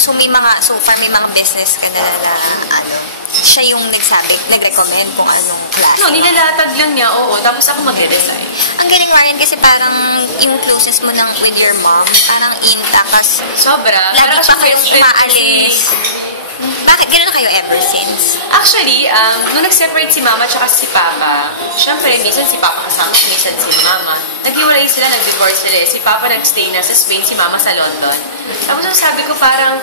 So so far may mga business ka na siya yung nag-recommend kung anong klase. No, nilalatag lang niya, oo. Tapos ako mag-design. Ang galing, Ryan, kasi parang yung closeness mo with your mom, parang intact. Sobra. Lagi pa kayong umaalis. Bakit gano'n kayo ever since? Actually, nung nag-separate si Mama at si Papa, syempre, minsan si Papa kasama, minsan si Mama. Naghiwalay sila, nag-divorce sila. Si Papa nag-stay na sa Spain, si Mama sa London. Tapos sabi ko parang,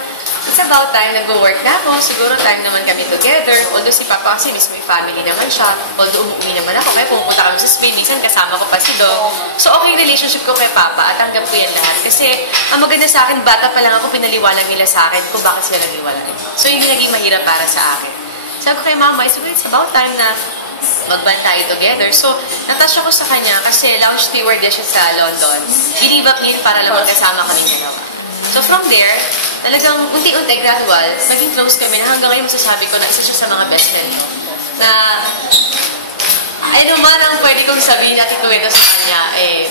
it's about time, nag-work na ako, siguro time naman kami together. Although si Papa kasi mismo may family naman siya. Although umuwi naman ako, kaya pumunta kami sa Spain, minsan kasama ko pa si Dog. So okay yung relationship ko kay Papa at tanggap ko yan lahat. Kasi ang maganda sa akin, bata pa lang ako, pinaliwanag nila sa akin kung bakit sila nag-iwalay. So yung naging mahirap para sa akin. Sabi ko kay Mama, it's about time na mag-band tayo together. So, natasya ko sa kanya kasi lounge stewardess siya sa London. Give up niya para lang magkasama kami dalawa. So, from there, talagang unti-unti, gradual, naging close kami na hanggang ngayon masasabi ko na isa siya sa mga best friend ko. Na, ano man ang pwede kong sabihin at ikuwento sa kanya,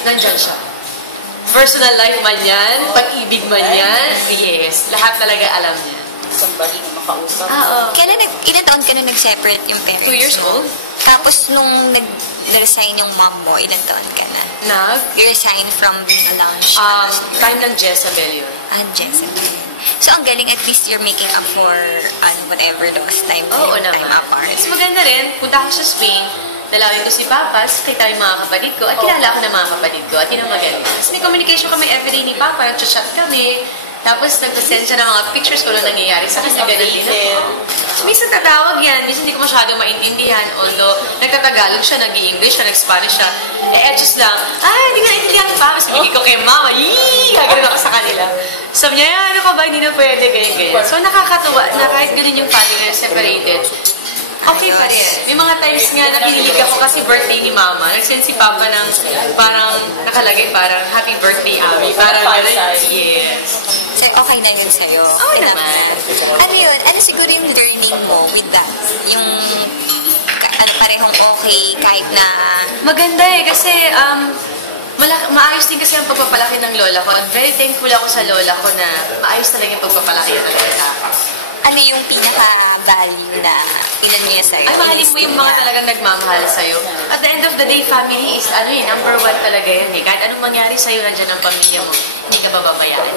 nandyan siya. Personal life man yan, pag-ibig man yan, yes, lahat talaga alam niya. Somebody na makausap. Ilan taon ka nung nag-separate yung parents? 2 years old. Tapos nung nag-resign yung mom mo, ilan taon ka na? Resign from being a lounge? Time ng Jezebel yun. Jezebel. So, ang galing, at least you're making up for whatever lost time apart. Mas maganda rin, punta ako sa Spain, dalawin ko si Papa, kita yung mga kapatid ko, at kilala ko ng mga kapatid ko, at yun ang maganda. Kasi may communication kami everyday ni Papa, nag-chat kami, tapos nag-send siya ng mga pictures ko na nangyayari sa kasi ganun din ako. So, minsan tatawag yan, minsan hindi ko masyado maintindihan, although nagtatagalog siya, nag-i-English siya, nag-Spanish siya, just lang, hindi nga naintindihan pa, mas bigay ko kay Mama, gagawin ako sa kanila. Sabi niya, ano ka ba, hindi na pwede, ganyan. So, nakakatuwa na kahit ganun yung family na separated, okay pa rin. May mga times nga na kinilig ako kasi birthday ni Mama. Nag-send si Papa ng parang nakalagay parang happy birthday, Abby. Parang yes. So, okay na yun sa'yo? Okay naman. Ano yun? Ano siguro yung learning mo with that? Yung parehong okay kahit na... Maganda kasi maayos din kasi ang pagpapalaki ng lola ko. At very thankful ako sa lola ko na maayos talaga yung pagpapalaki ng lola ko. Ano yung pinaka-value na niya sa'yo? Mahalin mo yung mga talagang nagmamahal sa'yo. At the end of the day, family is, number one talaga yan. Kahit anong mangyari sa'yo, nandiyan ang pamilya mo. Hindi ka bababayaan.